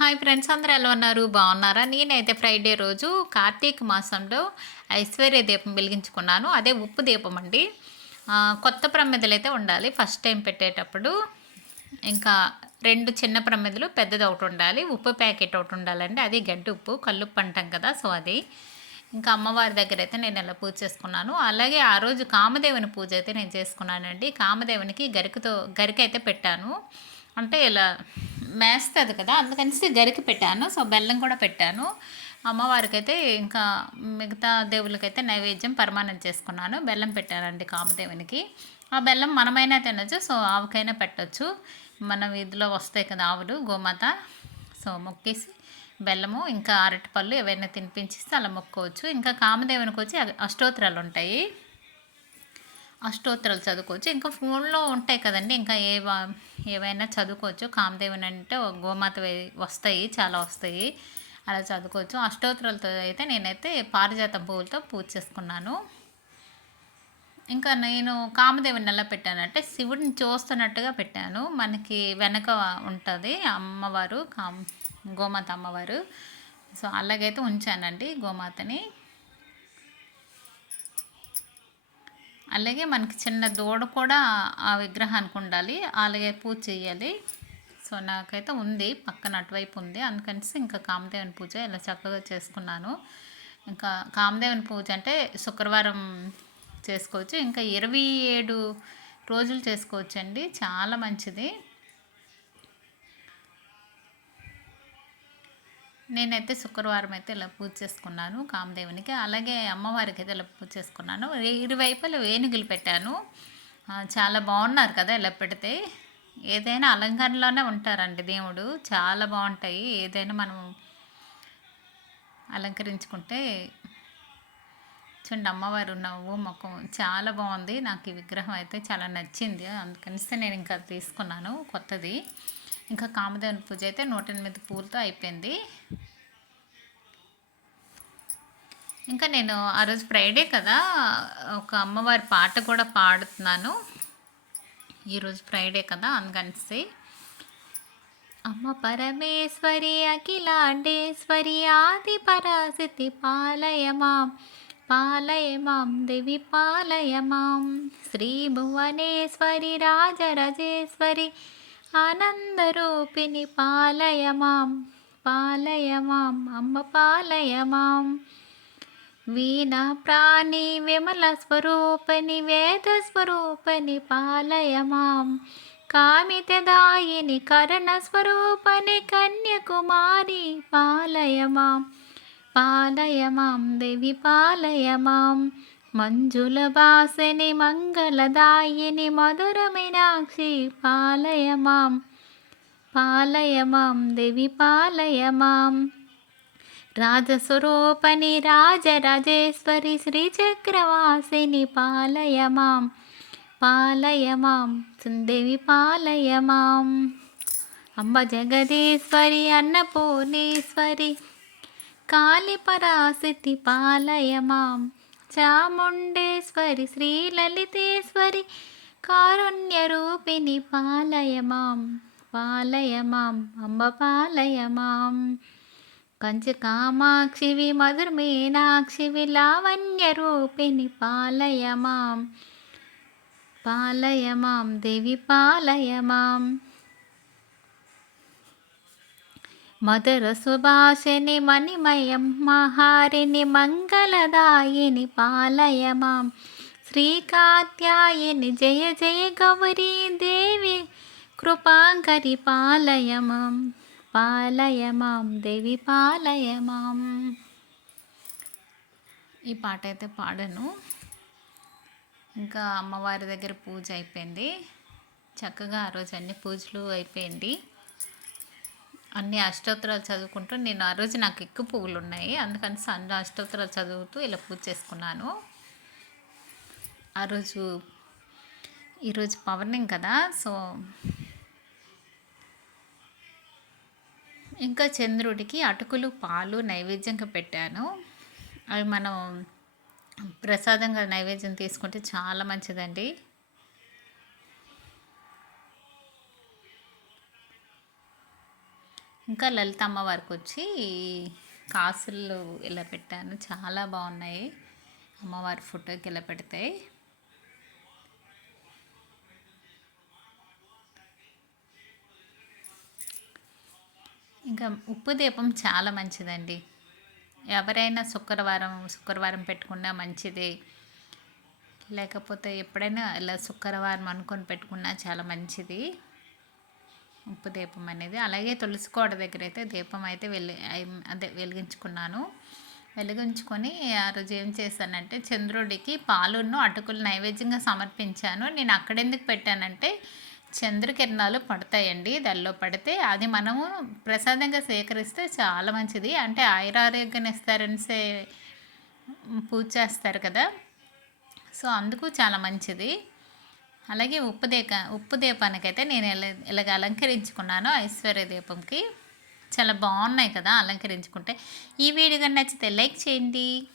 Hi friends అందరూ ఎలా ఉన్నారు? బాగున్నారా? నేనైతే ఫ్రైడే రోజు కార్తీక మాసంలో ఐశ్వర్య దీపం వెలిగించుకున్నాను. అదే ఉప్పు దీపం అండి. కొత్త ప్రమిదలు అయితే ఉండాలి. ఫస్ట్ టైం పెట్టేటప్పుడు ఇంకా రెండు చిన్న ప్రమిదలు పెద్దది ఒకటి ఉండాలి. ఉప్పు ప్యాకెట్ ఒకటి ఉండాలండి. అది గడ్డి ఉప్పు కల్లుప్పు అంటాం కదా సో అది. ఇంకా అమ్మవారి దగ్గర అయితే నేను ఇలా పూజ చేసుకున్నాను. అలాగే ఆ రోజు కామదేవుని పూజ అయితే నేను చేసుకున్నానండి. కామదేవునికి గరికతో గరిక అయితే పెట్టాను. అంటే ఇలా మేస్తుంది కదా అందుకనేసి గరికి పెట్టాను. సో బెల్లం కూడా పెట్టాను. అమ్మవారికి అయితే ఇంకా మిగతా దేవుళ్ళకైతే నైవేద్యం పరమాన్నం చేసుకున్నాను. బెల్లం పెట్టానండి కామదేవునికి. ఆ బెల్లం మనమైనా తినొచ్చు సో ఆవుకైనా పెట్టొచ్చు. మన వీధిలో వస్తాయి కదా ఆవులు గోమాత. సో మొక్కేసి బెల్లము ఇంకా అరటిపళ్ళు ఏవైనా తినిపించిస్తే అలా మొక్కోవచ్చు. ఇంకా కామదేవునికి వచ్చి అష్టోత్తరాలు ఉంటాయి. అష్టోత్తరాలు చదువుకోవచ్చు. ఇంకా ఫోన్లో ఉంటాయి కదండి ఇంకా ఏ ఏవైనా చదువుకోవచ్చు. కామదేవుని అంటే గోమాత వస్తాయి చాలా వస్తాయి. అలా చదువుకోవచ్చు. అష్టోత్తరాలతో అయితే నేనైతే పారిజాత పువ్వులతో పూజ చేసుకున్నాను. ఇంకా నేను కామదేవుని ఎలా పెట్టానంటే శివుడిని చూస్తున్నట్టుగా పెట్టాను. మనకి వెనక ఉంటుంది అమ్మవారు కామ్ గోమాత అమ్మవారు. సో అలాగైతే ఉంచానండి గోమాతని. అలాగే మనకి చిన్న దూడ కూడా ఆ విగ్రహానికి ఉండాలి. అలాగే పూజ చేయాలి. సో నాకైతే ఉంది. పక్కన అటువైపు ఉంది. అందుకని ఇంకా కామదేవుని పూజ ఇలా చక్కగా చేసుకున్నాను. ఇంకా కామదేవుని పూజ అంటే శుక్రవారం చేసుకోవచ్చు. ఇంకా ఇరవై ఏడు రోజులు చేసుకోవచ్చు అండి చాలా మంచిది. నేనైతే శుక్రవారం అయితే ఇలా పూజ చేసుకున్నాను కామదేవునికి. అలాగే అమ్మవారికి అయితే ఇలా పూజ చేసుకున్నాను. ఇరువైపులు ఏనుగులు పెట్టాను. చాలా బాగున్నారు కదా ఇలా పెడితే. ఏదైనా అలంకరణలోనే ఉంటారండి దేవుడు. చాలా బాగుంటాయి. ఏదైనా మనం అలంకరించుకుంటే చూడండి అమ్మవారు నవ్వు ముఖం చాలా బాగుంది. నాకు ఈ విగ్రహం అయితే చాలా నచ్చింది. అందుకనిస్తే నేను ఇంకా తీసుకున్నాను కొత్తది. ఇంకా కామదేవుని పూజ అయితే నూట ఎనిమిది పూలతో అయిపోయింది. ఇంకా నేను ఆ రోజు ఫ్రైడే కదా ఒక అమ్మవారి పాట కూడా పాడుతున్నాను. ఈరోజు ఫ్రైడే కదా అందుకనిసి. అమ్మ పరమేశ్వరి అఖిలాండేశ్వరి ఆది పరాశక్తి పాలయమాం పాలయమాం దేవి పాలయమాం. శ్రీ భువనేశ్వరి రాజరాజేశ్వరి ఆనందరూపిణి పాలయ మాం పాలయ మాం అమ్మ పాలయ మాం. వీణా ప్రాణి విమల స్వరూపని వేద స్వరూపని పాలయమాం కామితదాయిని కరణ స్వరూపని కన్యకుమారి పాలయ మాం దేవి పాలయ మాం. మంజుల వాసని మంగళదాయిని మధుర మీనాక్షి పాలయ మాం దేవి పాలయ మాం రాజస్వరూపని రాజరాజేశ్వరి శ్రీచక్రవాసిని పాలయ మాం పాలయ మాం సుందేవి పాలయ మాం అంబ జగదీశ్వరి అన్నపూర్ణేశ్వరి కాళిపరాశితి పాలయ మాం చాముండేశ్వరి శ్రీ శ్రీలలితేశ్వరి కారుణ్యరూపిణి పాలయమాం పాలయమాం అంబ పాలయమాం. కంచి కామాక్షివి మధుర మీనాక్షివి లావణ్య రూపిణి పాలయమాం. పాలయమాం దేవి పాలయమాం. మధుర సుభాషిని మణిమయం మహారిణి మంగళదాయిని పాలయమాం. శ్రీకాత్యాయని జయ జయ గౌరీ దేవి కృపాంకరి పాలయమాం. పాలయమాం దేవి పాలయమాం. ఈ పాట అయితే పాడను. ఇంకా అమ్మవారి దగ్గర పూజ అయిపోయింది. చక్కగా ఆ రోజు అన్ని పూజలు అయిపోయింది. అన్ని అష్టోత్తరాలు చదువుకుంటూ నేను ఆ రోజు నాకు ఎక్కువ పువ్వులు ఉన్నాయి. అందుకని అన్ని అష్టోత్తరాలు చదువుతూ ఇలా పూజ చేసుకున్నాను. ఆ రోజు ఈరోజు పౌర్ణమి కదా సో ఇంకా చంద్రుడికి అటుకులు పాలు నైవేద్యంగా పెట్టాను. అవి మనం ప్రసాదంగా నైవేద్యం తీసుకుంటే చాలా మంచిదండి. ఇంకా లలిత అమ్మవారికి వచ్చి కాసులు ఇలా పెట్టాను. చాలా బాగున్నాయి. అమ్మవారి ఫోటోకి ఇలా పెడితే. ఇంకా ఉప్పు దీపం చాలా మంచిదండి. ఎవరైనా శుక్రవారం శుక్రవారం పెట్టుకున్నా మంచిది. లేకపోతే ఎప్పుడైనా ఇలా శుక్రవారం అనుకొని పెట్టుకున్నా చాలా మంచిది. ఉప్పు దీపం అనేది. అలాగే తులసి కోట దగ్గర అయితే దీపం అయితే వెలి అదే వెలిగించుకున్నాను. వెలిగించుకొని ఆ రోజు ఏం చేశానంటే చంద్రుడికి పాలును అటుకులు నైవేద్యంగా సమర్పించాను. నేను అక్కడెందుకు పెట్టానంటే చంద్రకిరణాలు పడతాయండి దానిలో పడితే అది మనము ప్రసాదంగా సేకరిస్తే చాలా మంచిది. అంటే ఆయురారోగ్యాన్ని ఇస్తారని పూజ చేస్తారు కదా. సో అందుకు చాలా మంచిది. అలాగే ఉప్పు దీప ఉప్పు దీపానికైతే నేను ఇలా ఇలాగ అలంకరించుకున్నాను ఐశ్వర్య దీపంకి. చాలా బాగున్నాయి కదా అలంకరించుకుంటే. ఈ వీడియో నచ్చితే లైక్ చేయండి.